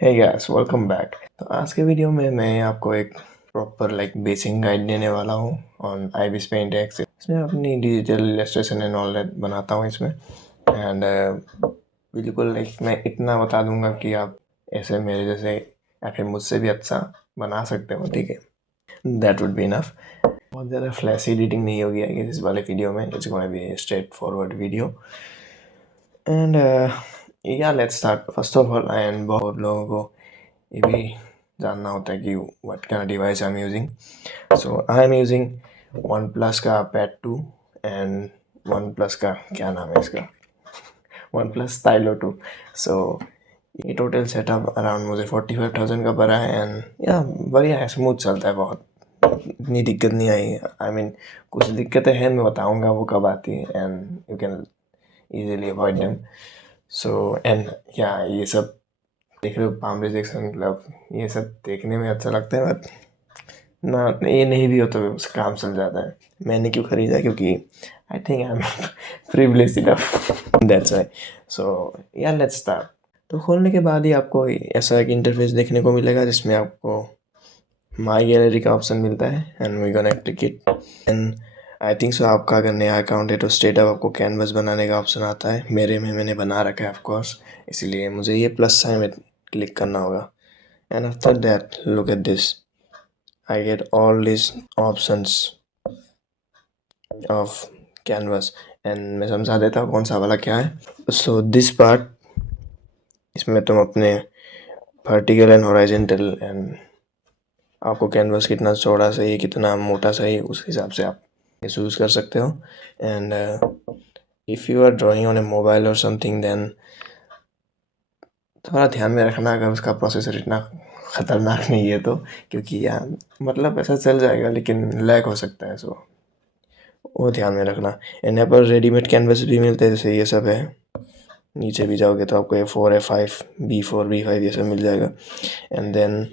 Hey guys, welcome back. तो आज के वीडियो में मैं आपको एक प्रॉपर बेसिक गाइड देने वाला हूँ ऑन IBIS Paint X। इसमें अपनी digital illustration and all that बनाता हूँ इसमें। एंड बिल्कुल मैं इतना बता दूंगा कि आप ऐसे मेरे जैसे या फिर मुझसे भी अच्छा बना सकते हो, ठीक है। That would be enough. बहुत ज़्यादा फ्लैश एडिटिंग नहीं होगी आई गेस इस वाले वीडियो में। It's gonna be straightforward video. And yeah let's start. First of all and बहुत लोगों को ये भी जानना होता है कि what kind of device I am using. So I am using OnePlus का पैड 2 एंड वन प्लस का क्या नाम है इसका, वन प्लस स्टाइलो 2। सो ये टोटल सेटअप अराउंड मुझे 45,000 का पड़ा है। एंड या बढ़िया है, स्मूथ चलता है बहुत, इतनी दिक्कत नहीं आई। आई मीन कुछ दिक्कतें हैं, मैं बताऊंगा वो कब आती है and you can easily avoid them. So and या ये सब देख रहे हो, पाम रिजेक्शन मतलब ये सब देखने में अच्छा लगता है, बट ना ये नहीं भी हो तो उसका काम चल जाता है। मैंने क्यों खरीदा, क्योंकि I think I am privileged enough, that's why. So yeah let's start. तो खोलने के बाद ही आपको ऐसा एक इंटरफेस देखने को मिलेगा जिसमें आपको माई गैलरी का ऑप्शन मिलता है and we gonna click it. And I think so आपका अगर नया अकाउंट है तो स्ट्रेट अप आपको कैनवस बनाने का ऑप्शन आता है। मेरे में मैंने बना रखा है ऑफकोर्स, इसीलिए मुझे ये प्लस साइन में क्लिक करना होगा। And after that look at this, I get all this options of canvas. And मैं समझा देता हूँ कौन सा वाला क्या है। सो दिस पार्ट, इसमें तुम अपने वर्टिकल एंड हॉरिजॉन्टल एंड आपको कैनवस कितना चौड़ा चाहिए, कितना मोटा चाहिए, उस हिसाब से आप चूज़ कर सकते हो। And if you are drawing on a mobile और समथिंग देन थोड़ा ध्यान में रखना अगर उसका प्रोसेसर इतना ख़तरनाक नहीं है तो, क्योंकि यार मतलब ऐसा चल जाएगा लेकिन लैग हो सकता है। सो वो ध्यान में रखना। एंड यहाँ पर रेडीमेड कैनवस भी मिलते हैं, जैसे ये सब है। नीचे भी जाओगे तो आपको A4 A5 B4 B5 ये सब मिल जाएगा। एंड देन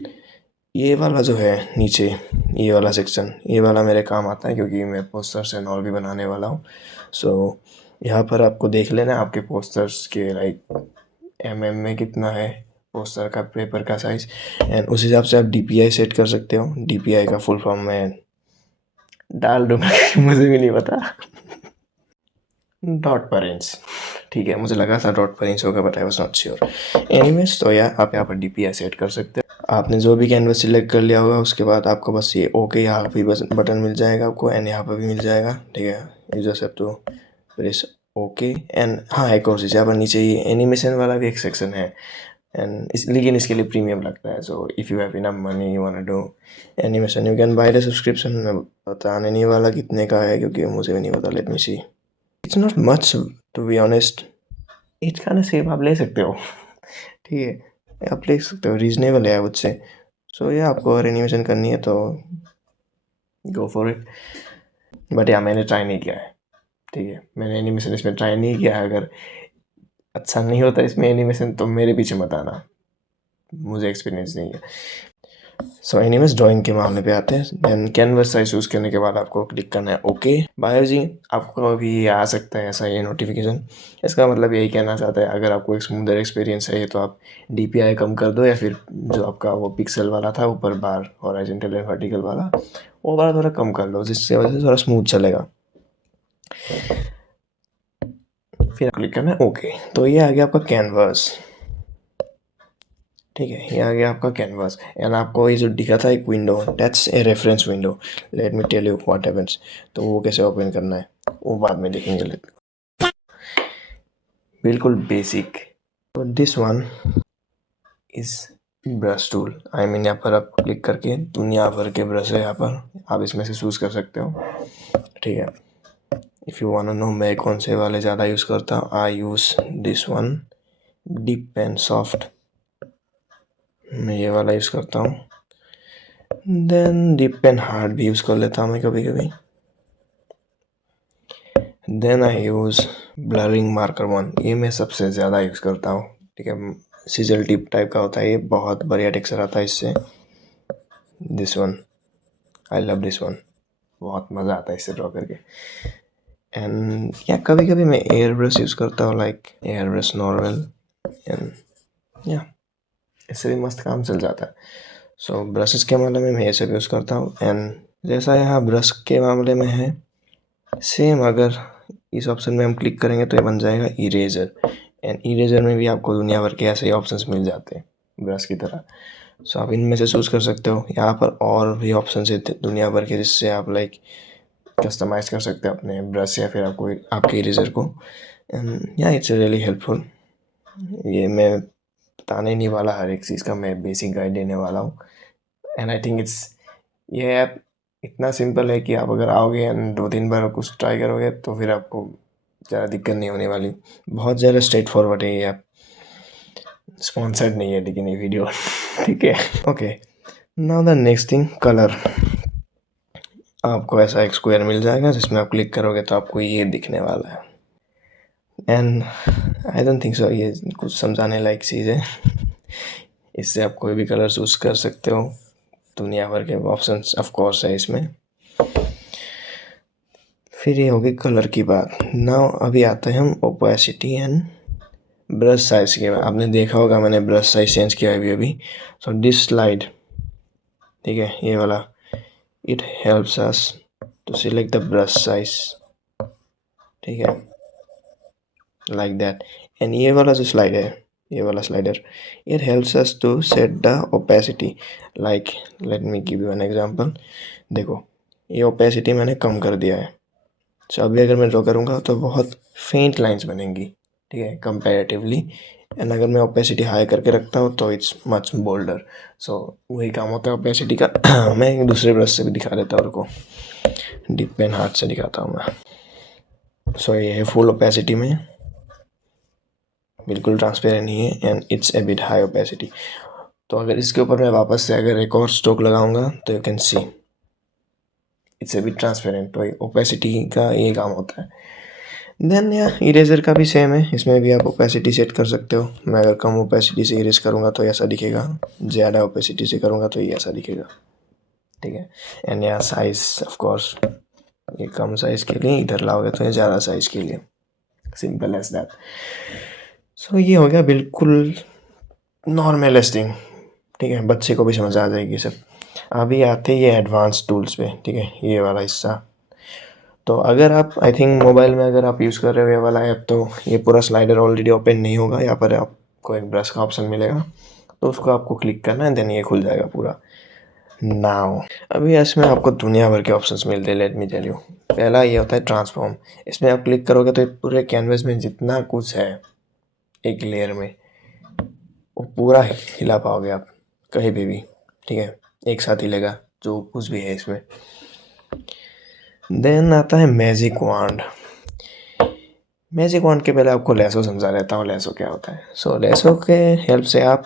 ये वाला जो है नीचे, ये वाला सेक्शन, ये वाला मेरे काम आता है क्योंकि मैं पोस्टर्स एंड ऑल भी बनाने वाला हूँ। सो यहाँ पर आपको देख लेना आपके पोस्टर्स के में कितना है पोस्टर का पेपर का साइज़। एंड उस हिसाब से आप DPI सेट कर सकते हो। DPI का फुल फॉर्म मैं डाल दूंगा मुझे भी नहीं पता। डॉट पर इंच, ठीक है, मुझे लगा था डॉट पर इंच होगा but I was not sure. Anyways तो यार आप यहाँ पर DPI सेट कर सकते हो। आपने जो भी कैनवस सिलेक्ट कर लिया होगा उसके बाद आपको बस ये ओके यहाँ पे बस बटन मिल जाएगा आपको, एंड यहाँ पर भी मिल जाएगा, ठीक है। You just have to press okay. And हाँ, एक और चीज़, यहाँ पर नीचे ये एनिमेशन वाला भी एक सेक्शन है एंड लेकिन इसके लिए प्रीमियम लगता है। So if you have enough money you want to do animation you can buy the subscription. मैं बताने नहीं वाला कितने का है क्योंकि मुझे भी नहीं पता। Let me see, it's not much to be honest. It's kind of safe, आप ले सकते हो, ठीक है, आप ले सकते हो, रीजनेबल है मुझसे। सो ये आपको अगर एनिमेशन करनी है तो गो फॉर इट। बट या मैंने ट्राई नहीं किया है, ठीक है, मैंने एनिमेशन इसमें ट्राई नहीं किया है। अगर अच्छा नहीं होता इसमें एनिमेशन तो मेरे पीछे मत आना, मुझे एक्सपीरियंस नहीं है। सो एनीवेज ड्राइंग के मामले पे आते हैं। देन कैनवस साइज चूज़ करने के बाद आपको क्लिक करना है ओके। बायोजी आपको अभी आ सकता है ऐसा ये नोटिफिकेशन। इसका मतलब यही कहना चाहता है अगर आपको एक स्मूदर एक्सपीरियंस है तो आप DPI कम कर दो, या फिर जो आपका वो पिक्सल वाला था ऊपर बार हॉरिजॉन्टल एंड वर्टिकल वाला, वो वाला थोड़ा कम कर लो, जिससे वजह से थोड़ा स्मूथ चलेगा। फिर क्लिक करना है ओके। तो ये आ गया आपका कैनवस, ठीक है, ये आ गया आपका कैनवास। एंड आपको ये जो दिखा था एक window, that's a reference window. Let me tell you what happens. तो वो कैसे ओपन करना है वो बाद में देखेंगे। बिल्कुल बेसिक। तो this one is brush tool. I mean यहाँ पर आप क्लिक करके दुनिया भर के ब्रश है यहाँ पर, आप इसमें से चूज़ कर सकते हो, ठीक है। If you want to know मैं कौन से वाले ज़्यादा यूज़ करता हूँ, I use this one, deep and soft, मैं ये वाला यूज़ करता हूँ। देन डीप एंड हार्ड भी यूज़ कर लेता हूँ मैं कभी कभी। Then I use blurring marker one, ये मैं सबसे ज़्यादा यूज़ करता हूँ, ठीक है। सिजल टिप टाइप का होता है ये, बहुत बढ़िया टेक्सचर आता है इससे। This one, I love this one, बहुत मज़ा आता है इससे ड्रॉ करके। एंड या कभी कभी मैं एयर ब्रश यूज़ करता हूँ, like air brush normal. And या इससे भी मस्त काम चल जाता है। सो ब्रशेस के मामले में मैं ये सब यूज़ करता हूँ। एंड जैसा यहाँ ब्रश के मामले में है, सेम अगर इस ऑप्शन में हम क्लिक करेंगे तो ये बन जाएगा इरेजर। एंड इरेजर में भी आपको दुनिया भर के ऐसे ही ऑप्शंस मिल जाते हैं ब्रश की तरह। सो आप इनमें से चूज़ कर सकते हो। यहाँ पर और भी ऑप्शन है दुनिया भर के, जिससे आप लाइक कस्टमाइज़ कर सकते हो अपने ब्रश या फिर आपको आपके इरेजर को। एंड या इट्स रियली हेल्पफुल। ये मैं बताने नहीं वाला हर एक चीज़ का, मैं बेसिक गाइड देने वाला हूँ। एंड आई थिंक ये ऐप इतना सिंपल है कि आप अगर आओगे एंड 2-3 बार कुछ ट्राई करोगे तो फिर आपको ज़्यादा दिक्कत नहीं होने वाली। बहुत ज़्यादा स्ट्रेट फॉरवर्ड है ये ऐप। स्पॉन्सर्ड नहीं है लेकिन ये वीडियो ठीक है। Okay, now the next thing, colour. आपको ऐसा एक स्क्वायर मिल जाएगा जिसमें आप क्लिक करोगे तो आपको ये दिखने वाला है। एंड आई डोंट थिंक सो ये कुछ समझाने लायक चीज़ है। इससे आप कोई भी कलर चूज़ कर सकते हो। दुनिया भर के ऑप्शंस ऑफ कोर्स है इसमें। फिर ये होगी कलर की बात। नाउ अभी आते हैं हम ओपेसिटी एंड ब्रश साइज़ के। आपने देखा होगा मैंने ब्रश साइज़ चेंज किया है अभी। सो दिस स्लाइड, ठीक है, ये वाला, it helps us to select the brush size, ठीक है, लाइक दैट। एंड ये वाला जो स्लाइड है, ये वाला slider, it helps us to set the opacity. Like let me give you an example. देखो ये ओपेसिटी मैंने कम कर दिया है। सो अभी अगर मैं ड्रॉ करूँगा तो बहुत फेंट लाइंस बनेंगी, ठीक है, कंपैरेटिवली। एंड अगर मैं ओपेसिटी हाई करके रखता हूँ तो इट्स मच बोल्डर। सो वही काम होता है ओपेसिटी का। मैं एक दूसरे ब्रश से भी दिखा देता हूँ, उनको डिप पेन हाथ से दिखाता हूँ मैं। सो ये है फुल ओपेसिटी में, बिल्कुल ट्रांसपेरेंट नहीं है and it's a bit high opacity. तो अगर इसके ऊपर मैं वापस से अगर एक और स्ट्रोक लगाऊंगा तो you can see it's a bit transparent. तो ओपेसिटी का ये काम होता है। देन या इरेजर का भी सेम है, इसमें भी आप ओपेसिटी सेट कर सकते हो। मैं अगर कम ओपेसिटी से इरेज करूँगा तो ऐसा दिखेगा, ज़्यादा ओपेसिटी से करूँगा तो ये ऐसा दिखेगा, ठीक है। एंड या साइज़ ऑफ कोर्स, ये कम साइज़ के लिए, इधर लाओगे तो ये ज़्यादा साइज़ के लिए, सिंपल एज दैट। सो ये हो गया बिल्कुल नॉर्मलेस्ट थिंग, ठीक है, बच्चे को भी समझ आ जाएगी सब। अभी आते हैं ये एडवांस टूल्स पे, ठीक है, ये वाला हिस्सा। तो अगर आप आई थिंक मोबाइल में अगर आप यूज़ कर रहे हो ये वाला ऐप तो ये पूरा स्लाइडर ऑलरेडी ओपन नहीं होगा। यहाँ पर आपको एक ब्रश का ऑप्शन मिलेगा तो उसको आपको क्लिक करना है, देन ये खुल जाएगा पूरा। नाउ अभी इसमें आपको दुनिया भर के ऑप्शंस मिलते हैं, लेट मी टेल यू। पहला ये होता है ट्रांसफॉर्म। इसमें आप क्लिक करोगे तो पूरे कैनवस में जितना कुछ है एक लेयर में वो पूरा हिला पाओगे आप कहीं भी, ठीक है, एक साथ हिलेगा जो कुछ भी है इसमें। देन आता है मैजिक वांड। मैजिक वांड के पहले आपको लेसो समझा देता हूँ, लेसो क्या होता है। सो लेसो के हेल्प से आप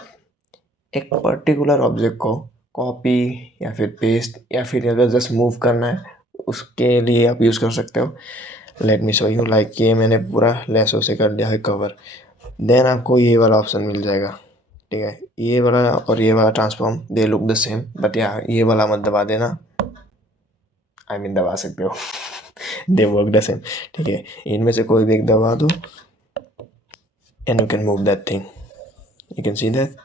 एक पर्टिकुलर ऑब्जेक्ट को कॉपी या फिर पेस्ट या फिर अगर जस्ट मूव करना है उसके लिए आप यूज़ कर सकते हो। Late me show you. Like ये मैंने पूरा लेसो से कर दिया है कवर। देन आपको ये वाला ऑप्शन मिल जाएगा, ठीक है, ये वाला और ये वाला transform, they look the same, but ये वाला मत दबा देना, आई मीन दबा सकते हो दे वर्क द सेम, ठीक है। इनमें से कोई भी एक दबा दो and you can move that thing, you can see that.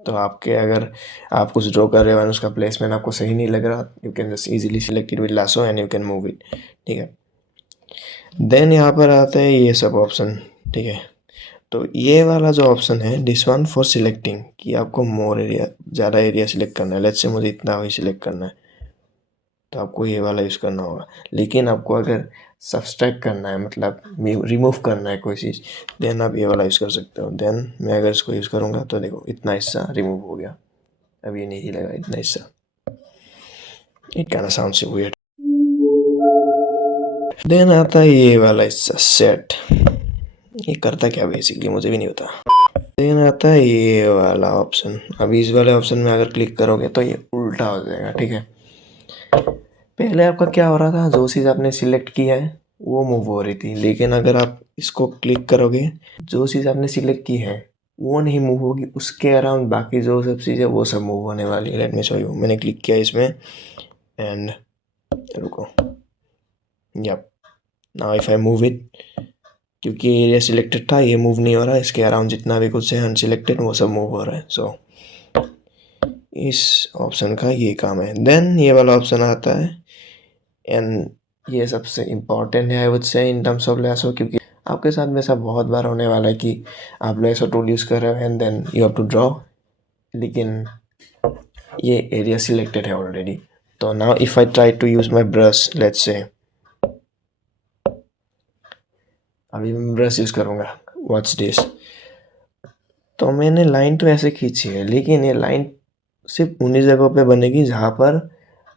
तो आपके अगर आप कुछ ड्रॉ कर रहे हो एंड उसका प्लेसमेंट आपको सही नहीं लग रहा, you can just easily select it with lasso and you can move it, ठीक है। देन यहाँ पर आता है ये सब ऑप्शन, ठीक है। तो ये वाला जो ऑप्शन है, दिस वन फॉर सिलेक्टिंग, कि आपको मोर एरिया, ज़्यादा एरिया सिलेक्ट करना है। लेट्स से मुझे इतना ही सिलेक्ट करना है तो आपको ये वाला यूज़ करना होगा। लेकिन आपको अगर सब्सट्रैक्ट करना है, मतलब रिमूव करना है कोई चीज़, देन आप ये वाला यूज़ कर सकते हो। देन मैं अगर इसको यूज़ करूँगा तो देखो इतना हिस्सा रिमूव हो गया, अब ये नहीं लगा इतना हिस्सा। It can sound weird. Then आता है ये वाला हिस्सा सेट। ये करता क्या बेसिकली मुझे भी नहीं पता। देन आता है ये वाला ऑप्शन। अभी इस वाले ऑप्शन में अगर क्लिक करोगे तो ये उल्टा हो जाएगा, ठीक है। पहले आपका क्या हो रहा था, जो चीज़ आपने सिलेक्ट किया है वो मूव हो रही थी, लेकिन अगर आप इसको क्लिक करोगे, जो चीज़ आपने सिलेक्ट की है वो नहीं मूव होगी, उसके अराउंड बाकी जो सब चीज़ें वो सब मूव होने वाली है। Let me show you. मैंने क्लिक किया इसमें एंड रुको, yup, now if I move it, क्योंकि एरिया सिलेक्टेड था ये मूव नहीं हो रहा है, इसके अराउंड जितना भी कुछ है अनसिलेक्टेड वो सब मूव हो रहा है। सो इस ऑप्शन का ये काम है। देन ये वाला ऑप्शन आता है एंड ये सबसे इम्पॉर्टेंट है आई वुड से इन टर्म्स ऑफ लेसो, क्योंकि आपके साथ में ऐसा बहुत बार होने वाला है कि आप लेसो टूल यूज़ कर रहे हो and then you have to draw, लेकिन ये एरिया सिलेक्टेड है ऑलरेडी। तो now if I try to use my brush, let's say अभी मैं ब्रश यूज़ करूँगा, वॉच दिस। तो मैंने लाइन तो ऐसे खींची है, लेकिन ये लाइन सिर्फ उन्हीं जगहों पे बनेगी जहाँ पर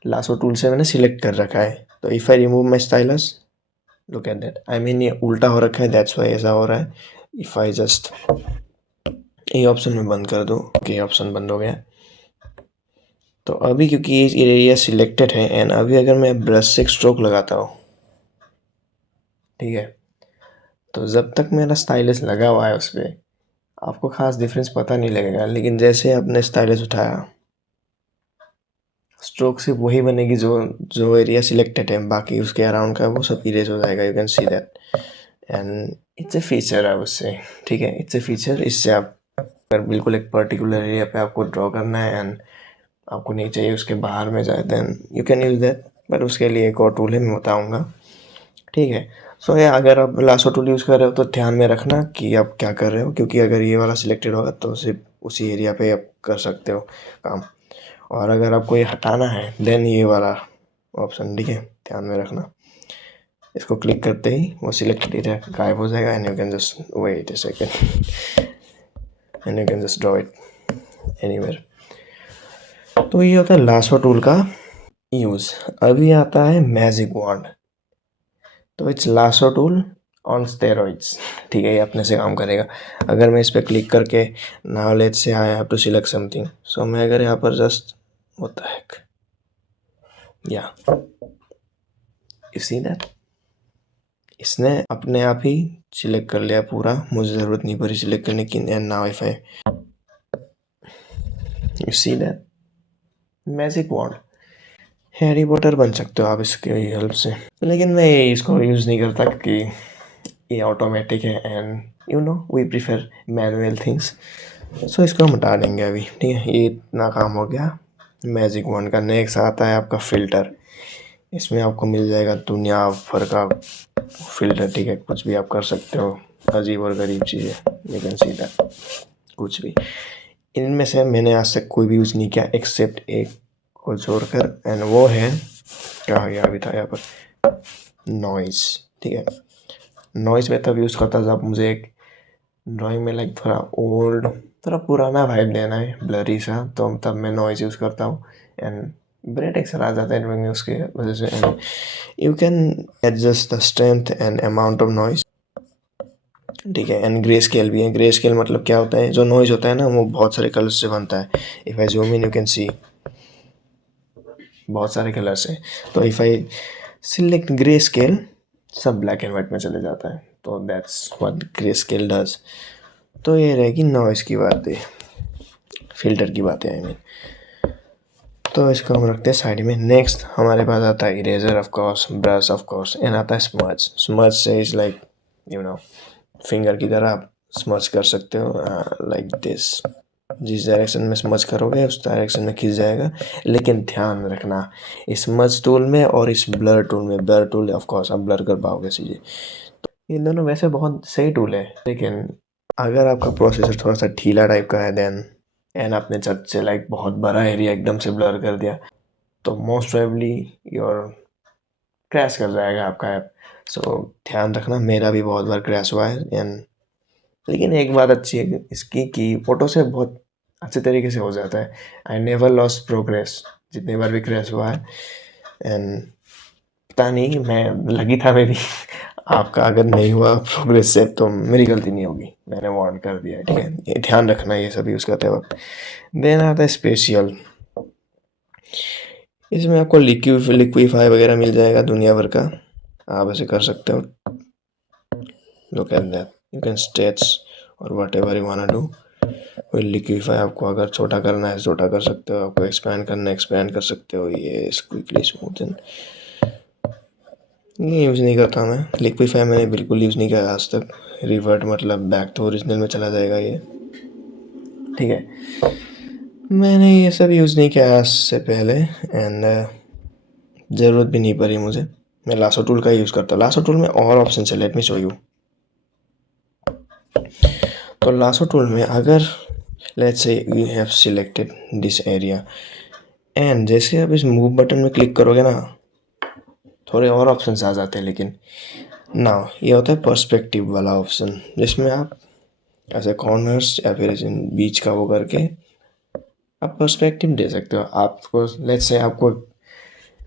लासो टूल से मैंने सिलेक्ट कर रखा है। तो if I remove my stylus, look at that, I mean ये उल्टा हो रखा है, दैट्स वाई ऐसा हो रहा है। इफ़ आई जस्ट ये ऑप्शन में बंद कर दूँ, ये ऑप्शन बंद हो गया। तो अभी क्योंकि ये एरिया सिलेक्टेड है एंड अभी अगर मैं ब्रश से स्ट्रोक लगाता हूँ, ठीक है, तो जब तक मेरा स्टाइलिस लगा हुआ है उस पर आपको खास डिफरेंस पता नहीं लगेगा, लेकिन जैसे आपने स्टाइलिस उठाया, स्ट्रोक सिर्फ वही बनेगी जो जो एरिया सिलेक्टेड है, बाकी उसके अराउंड का वो सब इरेज हो जाएगा। You can see that and it's a feature I would से, ठीक है, इट्स ए फीचर। इससे आप अगर बिल्कुल एक पर्टिकुलर एरिया पे आपको ड्रॉ करना है एंड आपको नहीं चाहिए उसके बाहर में जाए, then you can use that, but उसके लिए एक और टूल है, मैं बताऊँगा, ठीक है। सो ये अगर आप लासो टूल यूज़ कर रहे हो तो ध्यान में रखना कि आप क्या कर रहे हो, क्योंकि अगर ये वाला सिलेक्टेड होगा तो सिर्फ उसी एरिया पे आप कर सकते हो काम, और अगर आपको ये हटाना है देन ये वाला ऑप्शन, ठीक है, ध्यान में रखना। इसको क्लिक करते ही वो सिलेक्टेड एरिया गायब हो जाएगा and you can just wait a second and you can just draw it anywhere. तो ये होता है लासो टूल का यूज़। अभी आता है मैजिक वॉन्ड। तो it's lasso tool on steroids, ठीक है, ये अपने से काम करेगा। अगर मैं इस पर क्लिक करके now let's say I have to select something, so मैं अगर यहाँ पर जस्ट व्हाट द हेक, या यू सी दैट, इसने अपने आप ही सिलेक्ट कर लिया पूरा, मुझे ज़रूरत नहीं पड़ी सिलेक्ट करने की। And now if I you see that magic wand, Harry Potter बन सकते हो आप इसके हेल्प से। लेकिन मैं इसको यूज़ नहीं करता क्योंकि ये ऑटोमेटिक है and you know we prefer manual things, so इसको हम हटा देंगे अभी, ठीक है। ये इतना काम हो गया मैजिक वॉन्ड का। नेक्स्ट आता है आपका फ़िल्टर। इसमें आपको मिल जाएगा दुनिया भर का फ़िल्टर, ठीक है, कुछ भी आप कर सकते हो, अजीब और गरीब चीज़ें, यू कैन सी दैट, कुछ भी। इनमें से मैंने आज तक कोई भी यूज़ नहीं किया एक्सेप्ट एक को छोड़कर, एंड वो है क्या हो गया अभी था यहाँ पर, नॉइज़, ठीक है। नॉइज़ मैं तब यूज़ करता जब मुझे एक ड्राइंग में लाइक थोड़ा ओल्ड, थोड़ा पुराना वाइब देना है, ब्लरी सा, तो तब मैं नॉइज़ यूज़ करता हूँ एंड बड़े टेक्सचर आ जाता है ड्राइंग में उसके वजह से। And you can adjust the strength and amount of noise, ठीक है। एंड ग्रे स्केल भी है। ग्रे स्केल मतलब क्या होता है, जो नॉइज़ होता है ना वो बहुत सारे कलर्स से बनता है। If I zoom in you can see बहुत सारे कलर्स हैं। तो if I select grey scale सब ब्लैक एंड वाइट में चले जाता है, तो that's what grey scale does. तो ये रहेगी नॉइज़ की बातें, फ़िल्टर की बातें आई मीन। तो इसको हम रखते हैं साइड में। नेक्स्ट हमारे पास आता है eraser of course, brush off course, and आता है स्मज। स्मज से is like you know finger की तरह आप स्मज कर सकते हो लाइक दिस। जिस डायरेक्शन में स्मज करोगे उस डायरेक्शन में खींच जाएगा, लेकिन ध्यान रखना इस स्मज टूल में और इस ब्लर टूल में, ब्लर टूल ऑफ कोर्स आप ब्लर कर पाओगे चीज़ें, तो ये दोनों वैसे बहुत सही टूल है, लेकिन अगर आपका प्रोसेसर थोड़ा सा ढीला टाइप का है देन एंड आपने झट से लाइक बहुत बड़ा एरिया एकदम से ब्लर कर दिया, तो मोस्ट प्रोबेबली योर क्रैश कर जाएगा आपका ऐप। सो ध्यान रखना, मेरा भी बहुत बार क्रैश हुआ है एंड लेकिन एक बात अच्छी है इसकी कि फ़ोटो से बहुत अच्छे तरीके से हो जाता है। आई नेवर लॉस्ट प्रोग्रेस, जितनी बार भी क्रैश हुआ है। एंड पता नहीं मैं लगी था मे भी आपका अगर नहीं हुआ प्रोग्रेस से तो मेरी गलती नहीं होगी, मैंने वार्न कर दिया है, ठीक है। ये ध्यान रखना ये सब यूज़ करते वक्त। देन आता है स्पेशियल। इसमें आपको लिक्विफाई वगैरह मिल जाएगा दुनिया भर का, आप ऐसे कर सकते हो। Look at that, you can stretch और whatever you want to. कोई लिक्विफाई आपको अगर छोटा करना है छोटा कर सकते हो, आपको एक्सपैंड करना है एक्सपैंड कर सकते हो। ये क्विकली स्मूथन ये यूज़ नहीं करता मैं, लिक्विफाई मैंने बिल्कुल यूज़ नहीं किया आज तक। रिवर्ट मतलब बैक टू ओरिजिनल में चला जाएगा ये, ठीक है। मैंने ये सब यूज़ नहीं किया आज से पहले एंड ज़रूरत भी नहीं पड़ी मुझे। मैं लासो टूल का यूज़ करता हूँ। लासो टूल में और ऑप्शन है, लेट मी शो यू। तो लासो टूल में अगर let's say you have selected this area and जैसे आप इस मूव बटन में क्लिक करोगे ना, थोड़े और ऑप्शंस आ जाते हैं, लेकिन ना ये होता है पर्सपेक्टिव वाला ऑप्शन, जिसमें आप ऐसे कॉर्नर्स या फिर ऐसे बीच का वो करके आप पर्सपेक्टिव दे सकते हो। आपको लेट्स से आपको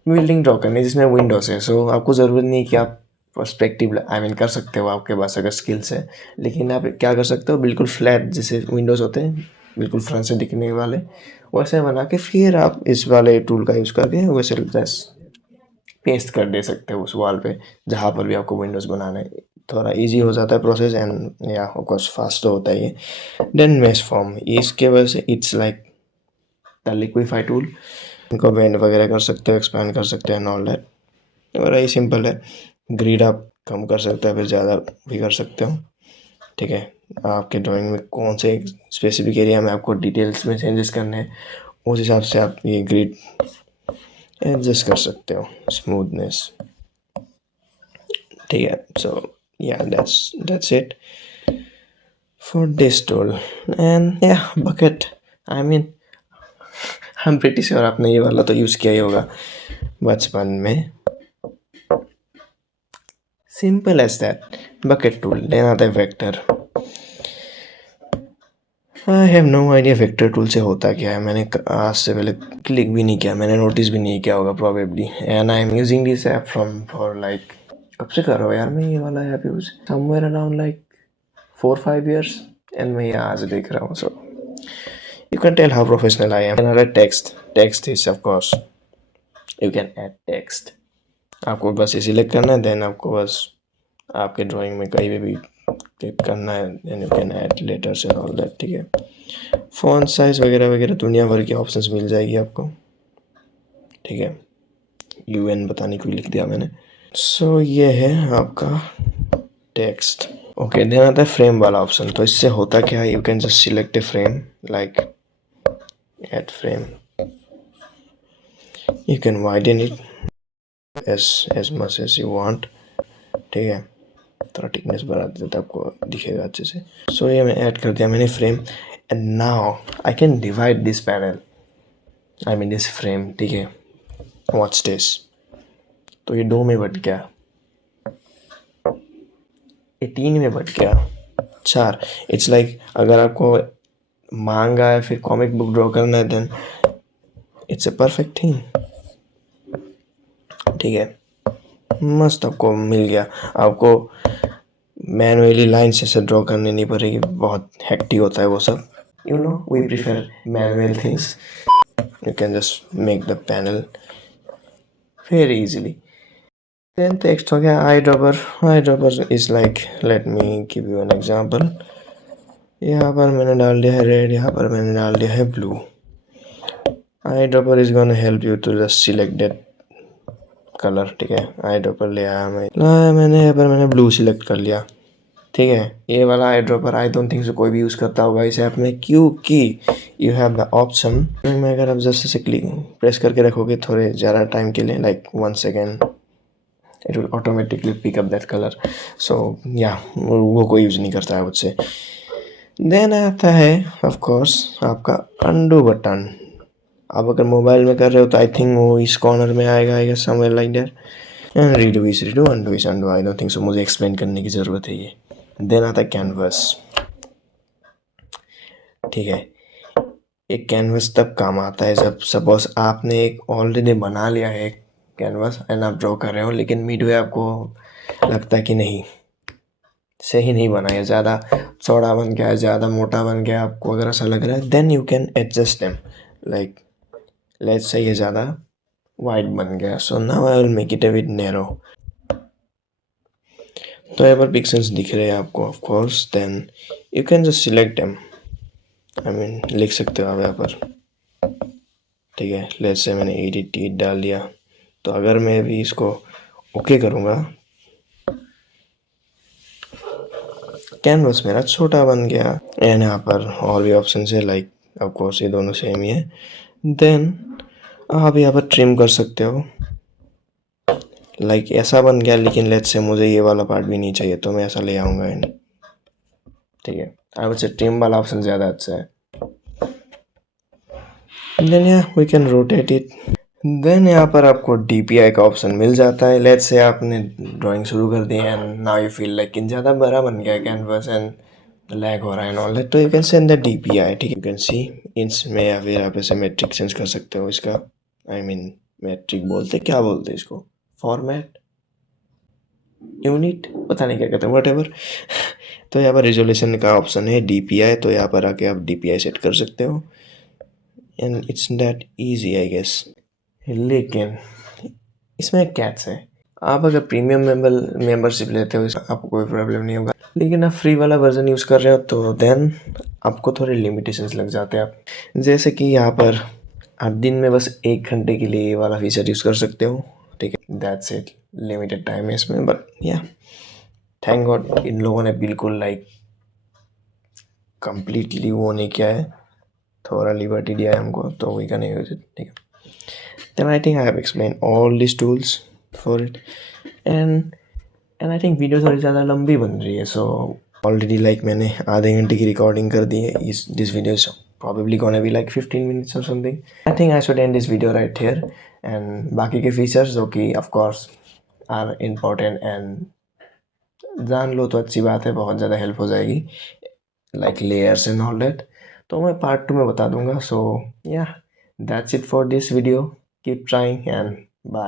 बिल्डिंग ड्रॉ करनी है जिसमें विंडोज है, सो आपको ज़रूरत नहीं कि आप पर्सपेक्टिव आई मीन कर सकते हो आपके पास अगर स्किल्स है, लेकिन आप क्या कर सकते हो, बिल्कुल फ्लैट जैसे विंडोज़ होते हैं बिल्कुल फ्रंट से दिखने वाले, वैसे बना के फिर आप इस वाले टूल का यूज़ करके वैसे जस्ट पेस्ट कर दे सकते हो उस वॉल पे जहाँ पर भी आपको विंडोज़ बनाना है। थोड़ा इजी हो जाता है प्रोसेस एंड या ऑफ कोर्स फास्ट तो होता ही है। देन मेश फॉर्म, इसके वजह से it's like the liquefy tool. इनको बेंड वगैरह कर सकते हो, एक्सपैंड कर सकते हैं, ऑल दैट बड़ा ही सिंपल है। ग्रिड आप कम कर सकते हो, फिर ज़्यादा भी कर सकते हो, ठीक है। आपके ड्राइंग में कौन से स्पेसिफिक एरिया में आपको डिटेल्स में चेंजेस करने हैं, उस हिसाब से आप ये ग्रिड एडजस्ट कर सकते हो, स्मूथनेस, ठीक है। So yeah that's it for this tool and yeah bucket. I mean I am pretty sure आपने ये वाला तो यूज़ किया ही होगा बचपन में। Simple as that, bucket tool. Then आता है vector. I have no idea vector tool से होता क्या है, मैंने आज से पहले क्लिक भी नहीं किया, मैंने नोटिस भी नहीं किया होगा probably, and I am using this app from for like कब से कर रहा हूँ यार मैं ये वाला app use, somewhere around like 4-5 years, and मैं ये आज देख रहा हूँ। सो you can tell how professional I am. Another text is of course you can add text। आपको बस ये सिलेक्ट करना है, देन आपको बस आपके ड्राइंग में कहीं भी क्लिक करना है, then you can add letters and all that, ठीक है। फ़ॉन्ट साइज़ वगैरह वगैरह दुनिया भर की ऑप्शंस मिल जाएगी आपको, ठीक है। UN बताने को लिख दिया मैंने। सो ये है आपका टेक्स्ट। ओके, देन आता है फ्रेम वाला ऑप्शन। तो इससे होता क्या है, you can just select a frame like add frame, you can widen it as much as you want, ठीक है। थोड़ा थिकनेस बढ़ा देते तो आपको दिखेगा अच्छे से। सो ये मैं ऐड कर दिया मैंने frame and now I can divide this panel, I mean this frame, ठीक है। वॉच दिस, तो ये 2 में बट गया, ये 3 में बट गया, 4। इट्स लाइक अगर आपको मांगा है फिर कॉमिक बुक ड्रॉ करना है, then it's a perfect thing, ठीक है। मस्त आपको मिल गया। आपको मैनुअली लाइन से ड्रॉ करनी नहीं पड़ेगी, बहुत हेक्टिक होता है वो सब। You know we prefer manual things, you can just make the panel very easily. Then text हो गया eye dropper. Eye dropper is like, let me give you an example. यहाँ पर मैंने डाल दिया है रेड, यहाँ पर मैंने डाल दिया है blue. Eye dropper is gonna help you to just select that colour, ठीक है। आई ड्रॉपर ले आया मैंने यहाँ पर मैंने ब्लू सिलेक्ट कर लिया, ठीक है। ये वाला आई ड्रॉपर आई डोंट थिंक सो कोई भी यूज़ करता होगा इस ऐप में, क्योंकि यू हैव द ऑप्शन में अगर आप जस्ट से क्लिक प्रेस करके रखोगे थोड़े ज़्यादा टाइम के लिए, like 1 second, it will automatically pick up that colour. So yeah वो कोई यूज़ नहीं करता है मुझसे। देन आता है ऑफ कोर्स आपका अंडू बटन। आप अगर मोबाइल में कर रहे हो तो आई थिंक वो इस कॉर्नर में आएगा, I guess somewhere like that. And redo is redo, undo is undo, I don't think so मुझे एक्सप्लेन करने की ज़रूरत है ये। देन आता है कैनवस, ठीक है। एक कैनवस तब काम आता है जब सपोज आपने एक ऑलरेडी बना लिया है एक कैनवस एंड आप ड्रॉ कर रहे हो, लेकिन मिडवे आपको लगता है कि नहीं सही नहीं बना है, ज़्यादा चौड़ा बन गया है, ज़्यादा मोटा बन गया, आपको अगर ऐसा लग रहा है, then you can adjust them. Like let's say ये ज़्यादा वाइड बन गया, so now I will make it a bit narrow. तो यहाँ पर पिक्सेल्स दिख रहे हैं आपको of course, then you can just select them, I mean लिख सकते हो आप यहाँ पर, ठीक है। लेट्स से मैंने 88 डाल दिया, तो अगर मैं भी इसको ओके करूँगा, कैनवस मेरा छोटा बन गया। एंड यहाँ पर और भी ऑप्शन है लाइक ऑफ कोर्स ये दोनों सेम ही है। देन आप यहाँ पर ट्रिम कर सकते हो, लाइक ऐसा बन गया, लेकिन लेट्स से मुझे ये वाला पार्ट भी नहीं चाहिए तो मैं ऐसा ले आऊँगा एंड ठीक है, आई वुड से ट्रिम वाला ऑप्शन ज़्यादा अच्छा है। Then we can rotate it. Then यहाँ पर आपको DPI का ऑप्शन मिल जाता है। लेट्स से आपने ड्राइंग शुरू कर दी and now you feel like ज़्यादा बड़ा बन गया कैनवस एंड लैग हो रहा है एंड ऑल दैट, तो you can send the DPI, ठीक है। यू कैन सी इसमें, या फिर आप ऐसे मेट्रिक चेंज कर सकते हो इसका, आई मीन मेट्रिक बोलते क्या बोलते इसको, फॉर्मेट, यूनिट, पता नहीं क्या कहते हैं, वट तो यहाँ पर रिजोल्यूशन का ऑप्शन है DPI, तो यहाँ पर आके आप DPI सेट कर सकते हो and it's that easy I guess. लेकिन इसमें एक कैच है, आप अगर प्रीमियम मेंबरशिप लेते हो आपको कोई प्रॉब्लम नहीं होगा, लेकिन आप फ्री वाला वर्जन यूज़ कर रहे हो तो देन आपको थोड़े लिमिटेशंस लग जाते हैं। आप जैसे कि यहाँ पर आप दिन में बस 1 घंटे के लिए ये वाला फीचर यूज़ कर सकते हो, ठीक है, दैट्स इट, लिमिटेड टाइम है इसमें। बट या थैंक गॉड इन लोगों ने बिल्कुल लाइक कंप्लीटली वो नहीं किया है, थोड़ा लिबर्टी दिया है हमको, तो वी कैन यूज इट, ठीक है। Then I think I have explained all these tools for it, and I think video थोड़ी ज़्यादा लंबी बन रही है, so ऑलरेडी लाइक मैंने आधे घंटे की रिकॉर्डिंग कर दी है। This video is probably gonna be like 15 minutes or something. I think I should end this video right here, and बाकी के फीचर्स जो कि of course are important and जान लो तो अच्छी बात है, बहुत ज़्यादा हेल्प हो जाएगी, like layers and all that, तो मैं पार्ट 2 में बता दूंगा। So yeah that's it for this video, keep trying and bye.